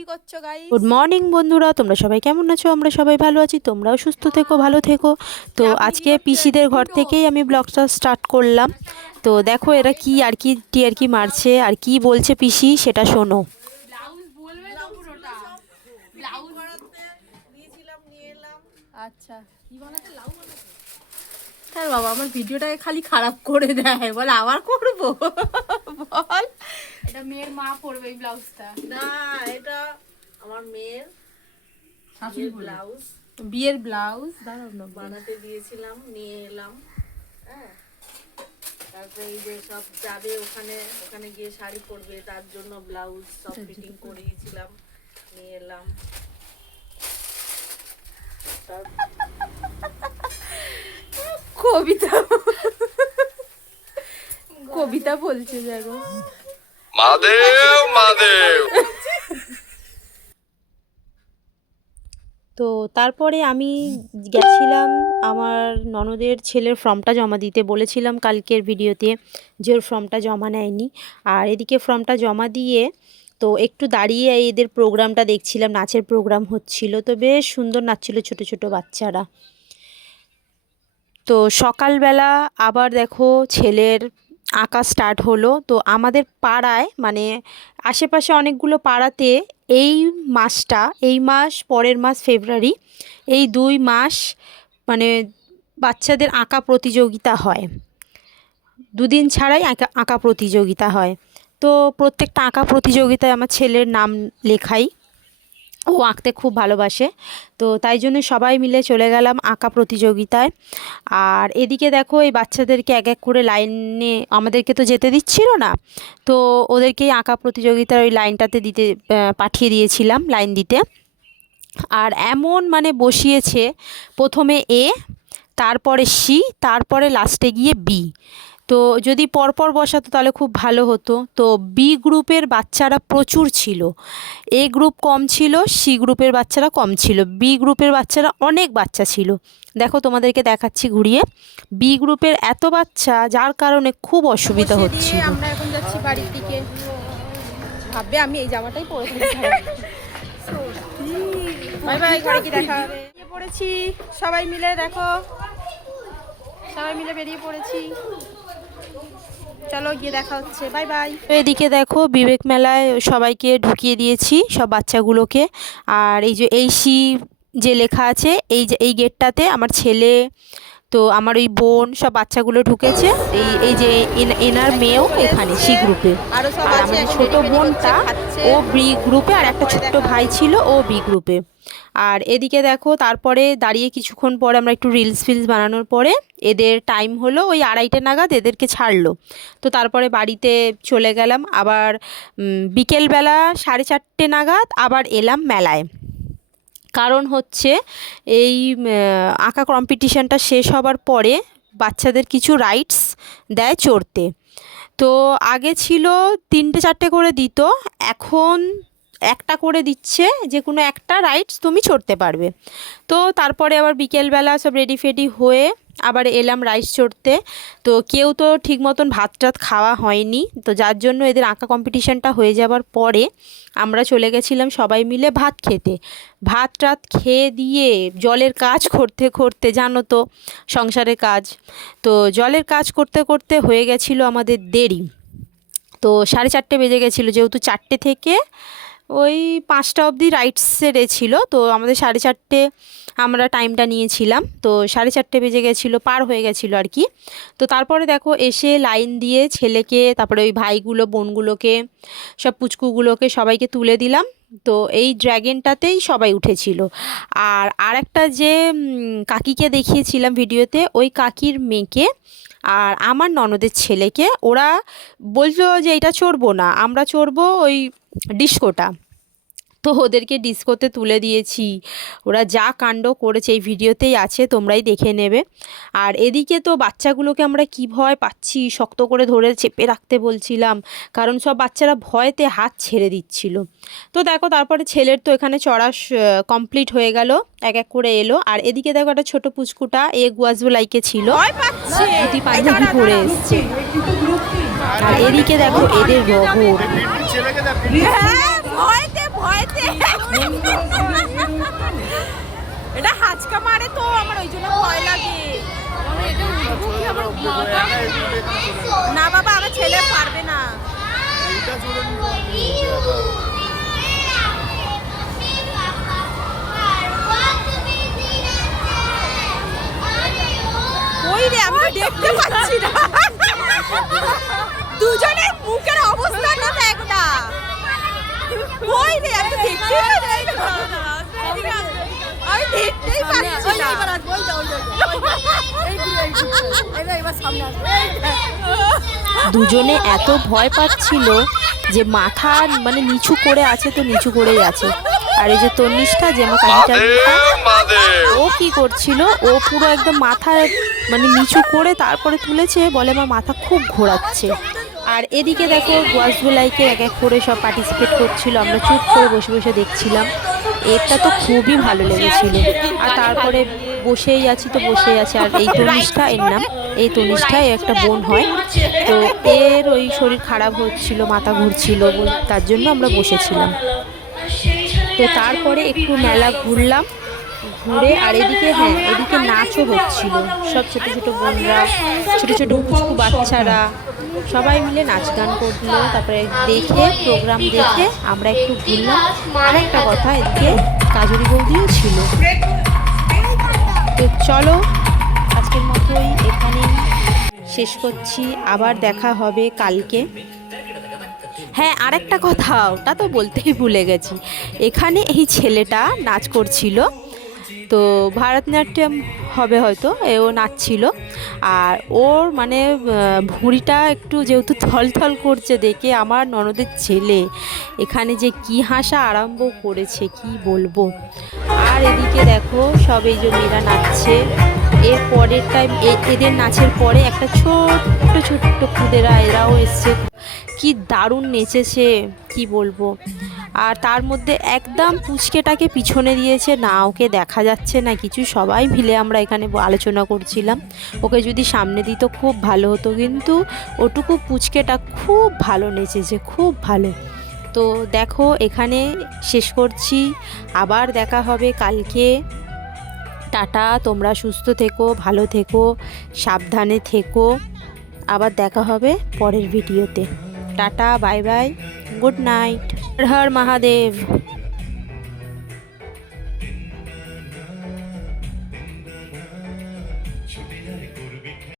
কি করছো guys? Good morning বন্ধুরা, তোমরা সবাই কেমন আছো? আমরা সবাই ভালো আছি, তোমরাও সুস্থ থেকো, ভালো থেকো। তো আজকে পিসিদের ঘর থেকেই আমি ব্লগটা স্টার্ট করলাম। তো দেখো এরা কি আর কি টিয়ারকি মারছে আর কি বলছে পিসি, সেটা শোনো। ব্লাউজ বলবে তো পুরোটা। ব্লাউজ বানাতে দিয়েছিলাম, নিয়ে এলাম। আচ্ছা, কি বানাতে? লাউ বানাতে? হ্যাঁ বাবা, আমার ভিডিওটাকে খালি খারাপ করে দেয়, বল আবার করবো। বল, এটা মেয়ের মা পরবে এই ব্লাউজটা। না, এটা আমার মেয়ের ব্লাউজ, বিয়ের ব্লাউজ। দাঁড়াও না, বানাতে দিয়েছিলাম, নিয়ে এলাম। হ্যাঁ, তারপরে এই যে সব যাবে ওখানে, ওখানে গিয়ে শাড়ি পরবে, তার জন্য ব্লাউজ সব ফিটিং করিয়েছিলাম, নিয়ে এলাম। কবিতা কবিতা বলছে দেখো। মাদেব মাদেব। তো তারপরে আমি গেছিলাম আমার ননদের ছেলের ফর্মটা জমা দিতে, বলেছিলাম কালকের ভিডিওতে যে ওর ফর্মটা জমা নেয়নি। আর এদিকে ফর্মটা জমা দিয়ে তো একটু দাঁড়িয়ে এদের প্রোগ্রামটা দেখছিলাম, নাচের প্রোগ্রাম হচ্ছিল। তো বেশ সুন্দর নাচছিল ছোট ছোট বাচ্চারা। তো সকালবেলা আবার দেখো ছেলের আঁকা স্টার্ট হলো। তো আমাদের পাড়ায় মানে আশেপাশে অনেকগুলো পাড়াতে এই মাসটা, এই মাস পরের মাস ফেব্রুয়ারি, এই 2 মাস মানে বাচ্চাদের আঁকা প্রতিযোগিতা হয়। 2 দিন ছাড়াই আঁকা প্রতিযোগিতা হয়। তো প্রত্যেকটা আঁকা প্রতিযোগিতায় আমার ছেলের নাম লেখাই, ও আঁকতে খুব ভালোবাসে। তো তাই জন্য সবাই মিলে চলে গেলাম আঁকা প্রতিযোগিতায়। আর এদিকে দেখো এই বাচ্চাদেরকে এক এক করে লাইনে, আমাদেরকে তো যেতে দিচ্ছিল না, তো ওদেরকেই আঁকা প্রতিযোগিতার ওই লাইনটাতে দিতে পাঠিয়ে দিয়েছিলাম লাইন দিতে। আর এমন মানে বসিয়েছে, প্রথমে এ, তারপরে সি, তারপরে লাস্টে গিয়ে বি। তো যদি পরপর বসাতো তাহলে খুব ভালো হতো। তো বি গ্রুপের বাচ্চারা প্রচুর ছিল, এ গ্রুপ কম ছিল, সি গ্রুপের বাচ্চারা কম ছিল, বি গ্রুপের বাচ্চারা অনেক বাচ্চা ছিল। দেখো তোমাদেরকে দেখাচ্ছি ঘুরিয়ে, বি গ্রুপের এত বাচ্চা যার কারণে খুব অসুবিধা হচ্ছিল। আমরা এখন যাচ্ছি বাড়ির দিকে। ভাববে আমি এই জামাটাই পরে থাকি। বাই বাই, ঘরে কি দেখা হবে। বেরিয়ে পড়েছি সবাই মিলে, দেখো সবাই মিলে বেরিয়ে পড়েছি। চলো গিয়ে দেখা হচ্ছে, বাই বাই। তো এদিকে দেখো বিবেক মেলায় সবাইকে ঢুকিয়ে দিয়েছি, সব বাচ্চাগুলোকে। আর এই যে এই সি যে লেখা আছে, এই যে এই গেটটাতে আমার ছেলে, তো আমার ওই বোন, সব বাচ্চাগুলো ঢুকেছে। এই যে এনার মেয়েও এখানে সি গ্রুপে। আর আমাদের ছোট বোনটা ও বি গ্রুপে, আর একটা ছোট্ট ভাই ছিল ও বি গ্রুপে। আর এদিকে দেখো তারপরে দাঁড়িয়ে কিছুক্ষণ পরে আমরা একটু রিলস ফিলস বানানোর পরে এদের টাইম হলো ওই 2:30 নাগাদ এদেরকে ছাড়লো। তো তারপরে বাড়িতে চলে গেলাম। আবার বিকেলবেলা 4:30 নাগাদ আবার এলাম মেলায়। কারণ হচ্ছে এই আঁকা কম্পিটিশানটা শেষ হবার পরে বাচ্চাদের কিছু রাইডস দেয় চড়তে। তো আগে ছিল 3-4টে করে দিত, এখন একটা করে দিচ্ছে, যে কোনো একটা রাইডস তুমি চড়তে পারবে। তো তারপরে আবার বিকেলবেলা সব রেডি ফেডি হয়ে আবার এলাম রাইডস চড়তে। তো কেউ তো ঠিক মতন ভাত টাত খাওয়া হয়নি, তো যার জন্য এদের আঁকা কম্পিটিশানটা হয়ে যাবার পরে আমরা চলে গেছিলাম সবাই মিলে ভাত খেতে। ভাত টাত খেয়ে দিয়ে জলের কাজ করতে করতে, জানো তো সংসারের কাজ, তো জলের কাজ করতে করতে হয়ে গেছিলো আমাদের দেরি। তো 4:30 বেজে গেছিলো, যেহেতু 4টে থেকে ওই 5টা অবধি রাইডসের ছিল। তো আমাদের 4:30 আমরা টাইমটা নিয়েছিলাম। তো 4:30 বেজে গেছিলো, পার হয়ে গেছিলো আর কি। তো তারপরে দেখো এসে লাইন দিয়ে ছেলেকে, তারপরে ওই ভাইগুলো, বোনগুলোকে, সব পুচকুগুলোকে সবাইকে তুলে দিলাম। তো এই ড্র্যাগনটাতেই সবাই উঠেছিল। আর আরেকটা যে কাকিকে দেখিয়েছিলাম ভিডিওতে, ওই কাকির মেয়েকে আর আমার ননদের ছেলেকে, ওরা বললো যে এটা চড়বো না, আমরা চড়বো ওই ডিস্কোটা। তো ওদেরকে ডিস্কোতে তুলে দিয়েছি। ওরা যা কাণ্ড করেছে এই ভিডিওতেই আছে, তোমরাই দেখে নেবে। আর এদিকে তো বাচ্চাগুলোকে আমরা কি ভয় পাচ্ছি, শক্ত করে ধরে চেপে রাখতে বলছিলাম, কারণ সব বাচ্চারা ভয়তে হাত ছেড়ে দিচ্ছিল। তো দেখো তারপরে ছেলের তো এখানে চড়া কমপ্লিট হয়ে গেল, এক এক করে এলো। আর এদিকে দেখো একটা ছোটো পুচকুটা এ গুয়াজবলাইকে ছিল, ধুতি পাঞ্জাবি পরে এসছে। আর এদিকে দেখো এদের রহর, ভয়তে এটা হাঁচকা মারে তো আমার ওই জন্য ভয় লাগে। না বাবা আমার ছেলে পারবে না। ওই রে আমি তো দেখতে পাচ্ছি না, দুজনের মুখের অবস্থা না দেখ না। ওই রে আমি তো দেখতে পাচ্ছি না, আমি দেখতেই পাচ্ছি না। দুজনে এত ভয় পাচ্ছিল যে মাথা মানে নিচু করে আছে তো নিচু করেই আছে। আর এই যে তন্নিষ্ঠা যে আমার কাহিটা ও কি করছিল, ও পুরো একদম মাথা মানে নিচু করে তারপরে তুলেছে, বলে আমার মাথা খুব ঘোরাচ্ছে। আর এদিকে দেখো গোয়াসগুলাইকে এক এক করে সব পার্টিসিপেট করছিল, আমরা চুপ করে বসে বসে দেখছিলাম। এটা তো খুবই ভালো লেগেছিল। আর তারপরে বসেই আছি তো বসেই আছি। আর এই তনিষ্ঠা এর নাম, এই তনিষ্ঠা একটা বোন হয়, তো এর ওই শরীর খারাপ হচ্ছিল, মাথা ঘুরছিল, তার জন্য আমরা বসেছিলাম। তো তারপরে একটু মেলা ঘুরলাম, ঘুরে আর এদিকে হ্যাঁ এদিকে নাচও হচ্ছিল। সব ছোটো ছোটো বোনরা, ছোটো ছোটো পুচকু বাচ্চারা সবাই মিলে নাচ গান করলো। তারপরে দেখে প্রোগ্রাম দেখে আমরা একটু ঘুরলাম। আর একটা কথা, এদিকে কাজুরি বৌদিও ছিল। তো চলো আজকের মতোই এখানেই শেষ করছি, আবার দেখা হবে কালকে। হ্যাঁ আর একটা কথা, ওটা তো বলতেই ভুলে গেছি, এখানে এই ছেলেটা নাচ করছিল, তো ভারতনাট্যম হবে হয়তো, ও নাচছিল। আর ওর মানে ভুঁড়িটা একটু যেহেতু থলথল করছে দেখে আমার ননদের ছেলে এখানে যে কি হাসা আরম্ভ করেছে কি বলবো। আর এদিকে দেখো সব এই যে মেয়েরা নাচছে। এর পরের টাইম এদের নাচের পরে একটা ছোট্ট ছোট্ট খুদেরা এরাও এসছে, কি দারুণ নেচেছে কি বলবো। আর তার মধ্যে একদম পুচকেটাকে পিছনে দিয়েছে, না ওকে দেখা যাচ্ছে না কিছু, সবাই মিলে আমরা এখানে আলোচনা করছিলাম ওকে যদি সামনে দিত খুব ভালো হতো, কিন্তু ওটুকু পুচকেটা খুব ভালো নেচেছে, খুব ভালো। তো দেখো এখানে শেষ করছি, আবার দেখা হবে কালকে। টাটা, তোমরা সুস্থ থেকো, ভালো থেকো, সাবধানে থেকো, আবার দেখা হবে পরের ভিডিওতে। Tata, bye bye, good night, Har Har Mahadev.